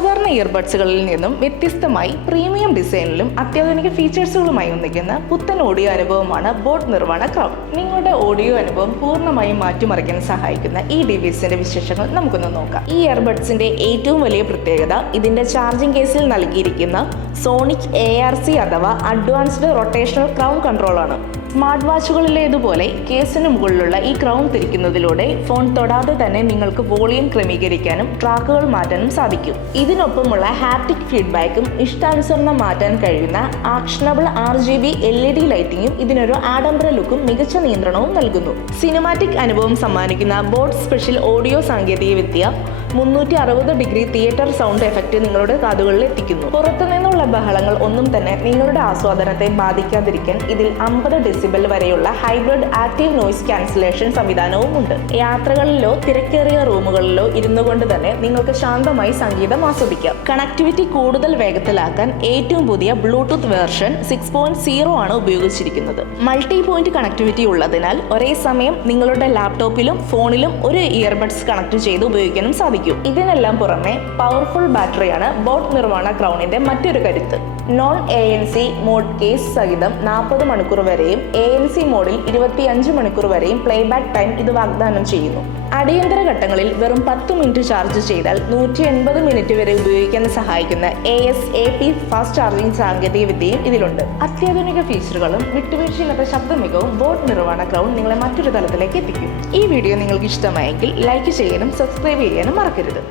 സാധാരണ ഇയർബഡ്സുകളിൽ നിന്നും വ്യത്യസ്തമായി പ്രീമിയം ഡിസൈനിലും അത്യാധുനിക ഫീച്ചേഴ്സുകളുമായി ഒന്നിക്കുന്ന പുത്തൻ ഓഡിയോ അനുഭവമാണ് ബോട്ട് നിർവാണ ക്രൗൺ. നിങ്ങളുടെ ഓഡിയോ അനുഭവം പൂർണ്ണമായും മാറ്റിമറിക്കാൻ സഹായിക്കുന്ന ഈ ഡിവൈസിന്റെ വിശേഷങ്ങൾ നമുക്കൊന്ന് നോക്കാം. ഈ ഇയർബഡ്സിന്റെ ഏറ്റവും വലിയ പ്രത്യേകത ഇതിന്റെ ചാർജിംഗ് കേസിൽ നൽകിയിരിക്കുന്ന സോണിക് ARC അഥവാ അഡ്വാൻസ്ഡ് റൊട്ടേഷണൽ ക്രൗൺ കൺട്രോൾ ആണ്. സ്മാർട്ട് വാച്ചുകളിലേതുപോലെ കേസിന് മുകളിലുള്ള ഈ ക്രൗൺ തിരിക്കുന്നതിലൂടെ ഫോൺ തൊടാതെ തന്നെ നിങ്ങൾക്ക് വോളിയം ക്രമീകരിക്കാനും ട്രാക്കുകൾ മാറ്റാനും സാധിക്കും. ഇതിനൊപ്പമുള്ള ഹാപ്റ്റിക് ഫീഡ്ബാക്കും ഇഷ്ടാനുസരണം മാറ്റാൻ കഴിയുന്ന ആക്ഷണബിൾ RGB LED ലൈറ്റിംഗും ഇതിനൊരു ആഡംബര ലുക്കും മികച്ച നിയന്ത്രണവും നൽകുന്നു. സിനിമാറ്റിക് അനുഭവം സമ്മാനിക്കുന്ന ബോട്ട് സ്പെഷ്യൽ ഓഡിയോ സാങ്കേതിക വിദ്യ 360 ഡിഗ്രി തിയേറ്റർ സൗണ്ട് എഫക്റ്റ് നിങ്ങളുടെ കാതുകളിൽ എത്തിക്കുന്നു. പുറത്തുനിന്നുള്ള ബഹളങ്ങൾ ഒന്നും തന്നെ നിങ്ങളുടെ ആസ്വാദനത്തെ ബാധിക്കാതിരിക്കാൻ ഇതിൽ 50 ഡെസിബൽ വരെയുള്ള ഹൈബ്രിഡ് ആക്റ്റീവ് നോയിസ് ക്യാൻസലേഷൻ സംവിധാനവും ഉണ്ട്. യാത്രകളിലോ തിരക്കേറിയ റൂമുകളിലോ ഇരുന്നു കൊണ്ട് തന്നെ നിങ്ങൾക്ക് ശാന്തമായി സംഗീതം ആസ്വദിക്കാം. കണക്ടിവിറ്റി കൂടുതൽ വേഗത്തിലാക്കാൻ ഏറ്റവും പുതിയ ബ്ലൂടൂത്ത് വേർഷൻ 6.0 ആണ് ഉപയോഗിച്ചിരിക്കുന്നത്. മൾട്ടി പോയിന്റ് കണക്ടിവിറ്റി ഉള്ളതിനാൽ ഒരേ സമയം നിങ്ങളുടെ ലാപ്ടോപ്പിലും ഫോണിലും ഒരു ഇയർബഡ്സ് കണക്ട് ചെയ്ത് ഉപയോഗിക്കാനും സാധിക്കും. ഇതിനെല്ലാം പുറമെ പവർഫുൾ ബാറ്ററിയാണ് ബോട്ട് നിർവാണ ക്രൗണിന്റെ മറ്റൊരു കരുത്ത്. നോൺ ANC മോഡ് കേസ് സഹിതം 40 മണിക്കൂർ വരെയും ANC മോഡിൽ 25 മണിക്കൂർ വരെയും പ്ലേബാക്ക് ടൈം ഇത് വാഗ്ദാനം ചെയ്യുന്നു. അടിയന്തര ഘട്ടങ്ങളിൽ വെറും 10 മിനിറ്റ് ചാർജ് ചെയ്താൽ 180 മിനിറ്റ് വരെ ഉപയോഗിക്കാൻ സഹായിക്കുന്ന ASAP ഫാസ്റ്റ് ചാർജിംഗ് സാങ്കേതിക വിദ്യയും ഇതിലുണ്ട്. അത്യാധുനിക ഫീച്ചറുകളും വിട്ടുവീഴ്ചയില്ലാത്ത ശബ്ദ മികവും ബോട്ട് നിർവാണ ക്രൗൺ നിങ്ങളെ മറ്റൊരു തലത്തിലേക്ക് എത്തിക്കും. ഈ വീഡിയോ നിങ്ങൾക്ക് ഇഷ്ടമായെങ്കിൽ ലൈക്ക് ചെയ്യാനും സബ്സ്ക്രൈബ് ചെയ്യാനും മറക്കരുത്.